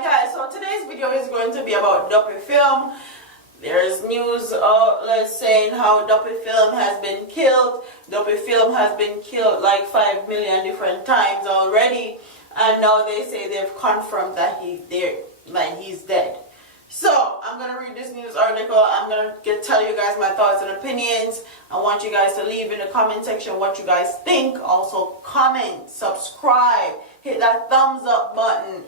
Hi guys, so today's video is going to be about Duppy film. There's news outlets saying how Duppy film has been killed. Duppy film has been killed like 5 million different times already, and now they say they've confirmed that he's dead. So I'm gonna read this news article. I'm gonna tell you guys my thoughts and opinions. I want you guys to leave in the comment section what you guys think. Also comment, subscribe, hit that thumbs up button,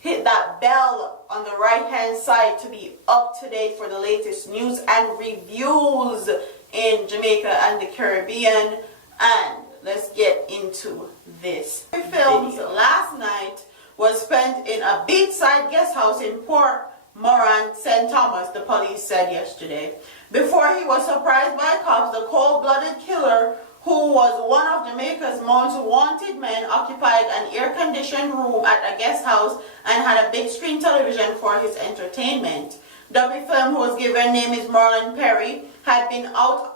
hit that bell on the right hand side to be up to date for the latest news and reviews in Jamaica and the Caribbean. And let's get into this. Films last night was spent in a beachside guest house in Port Moran, St. Thomas, the police said yesterday. Before he was surprised by cops, the cold-blooded killer, who was one of Jamaica's most wanted men, occupied an air-conditioned room at a guest house and had a big screen television for his entertainment. Duppy film, whose given name is Marlon Perry, had been on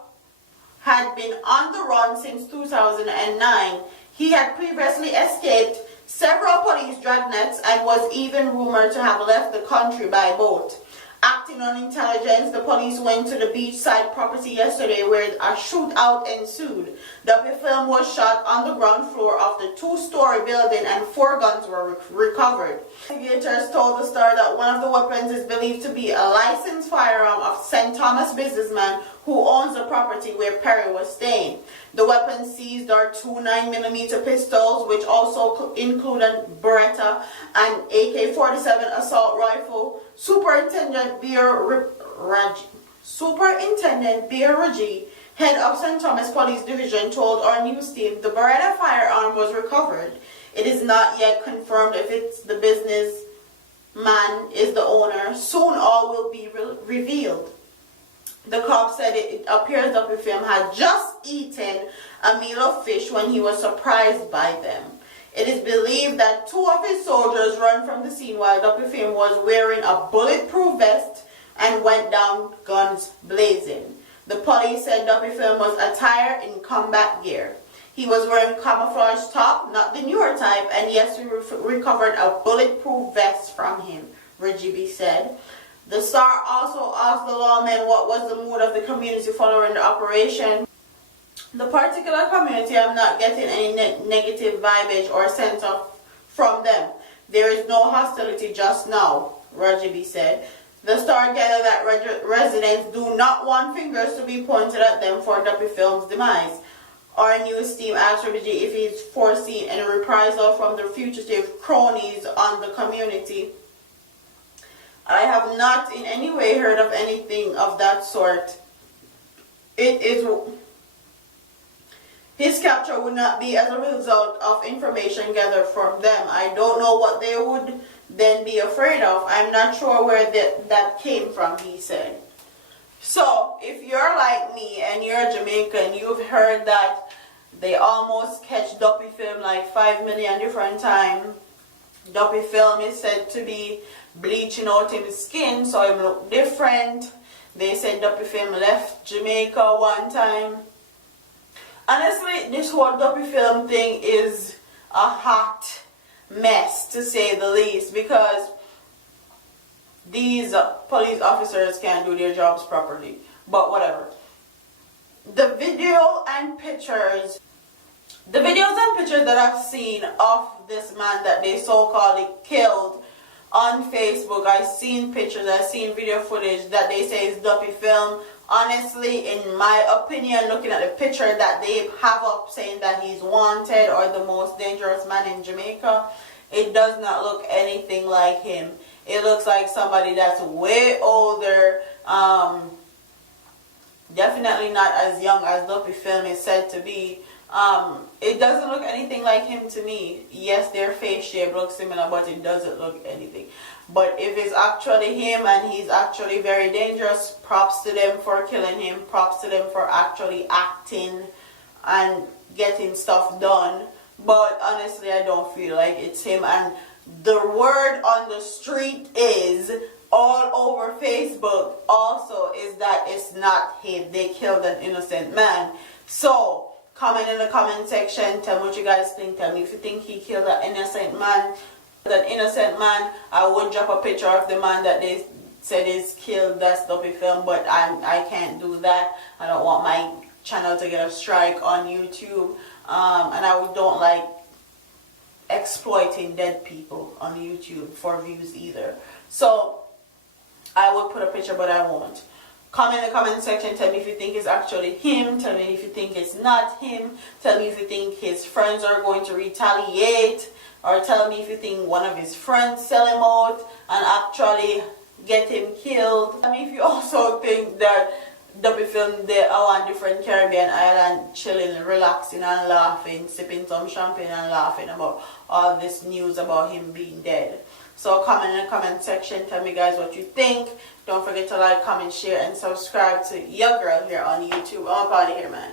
the run since 2009. He had previously escaped several police dragnets and was even rumored to have left the country by boat. Acting on intelligence, the police went to the beachside property yesterday where a shootout ensued. Duppy film was shot on the ground floor of the two-story building and 4 guns were recovered. Investigators told the Star that one of the weapons is believed to be a licensed firearm of St. Thomas businessman who owns the property where Perry was staying. The weapons seized are 2 9mm pistols, which also include a Beretta, an AK-47 assault rifle. Superintendent Beer Raji, head of St. Thomas Police Division, told our news team the Beretta firearm was recovered. It is not yet confirmed if it's the businessman is the owner. Soon all will be revealed. The cop said it appears Duppy film had just eaten a meal of fish when he was surprised by them. It is believed that 2 of his soldiers ran from the scene while Duppy film was wearing a bulletproof vest and went down guns blazing. The police said Duppy film was attired in combat gear. He was wearing camouflage top, not the newer type, and yes, we recovered a bulletproof vest from him, Reggie said. The Star also asked the lawmen what was the mood of the community following the operation. The particular community, I'm not getting any negative vibage or sense from them. There is no hostility just now, Rajibi said. The Star gathered that residents do not want fingers to be pointed at them for Duppy film's demise. Our news team asked Rajibi if he's foreseen any reprisal from the fugitive cronies on the community. I have not in any way heard of anything of that sort. His capture would not be as a result of information gathered from them. I don't know what they would then be afraid of. I'm not sure where that came from, he said. So, if you're like me and you're Jamaican, you've heard that they almost catch Duppy film like 5 million different times. Duppy film is said to be bleaching out his skin so it look different. They said Duppy film left Jamaica one time. Honestly, this whole Duppy film thing is a hot mess, to say the least, because these police officers can't do their jobs properly. But whatever. The videos and pictures that I've seen of this man that they so-called killed on Facebook, I've seen pictures, I've seen video footage that they say is Duppy film. Honestly, in my opinion, looking at the picture that they have up saying that he's wanted or the most dangerous man in Jamaica, it does not look anything like him. It looks like somebody that's way older, definitely not as young as Duppy film is said to be. It doesn't look anything like him to me. Yes, their face shape looks similar, but it doesn't look anything. But if it's actually him and he's actually very dangerous, props to them for killing him. Props to them for actually acting and getting stuff done. But honestly, I don't feel like it's him. And the word on the street is, all over Facebook also, is that it's not him. They killed an innocent man. So comment in the comment section. Tell me what you guys think. Tell me if you think he killed an innocent man. An innocent man, I would drop a picture of the man that they said is killed. That's Duppy Film, but I can't do that. I don't want my channel to get a strike on YouTube, and I don't like exploiting dead people on YouTube for views either. So I would put a picture, but I won't. Comment in the comment section. Tell me if you think it's actually him. Tell me if you think it's not him. Tell me if you think his friends are going to retaliate, or tell me if you think one of his friends sell him out and actually get him killed. Tell me if you also think that Duppy Film, they are on different Caribbean island, chilling, relaxing and laughing, sipping some champagne and laughing about all this news about him being dead. So comment in the comment section. Tell me guys what you think. Don't forget to like, comment, share and subscribe to your girl here on YouTube. I'm out of here, man.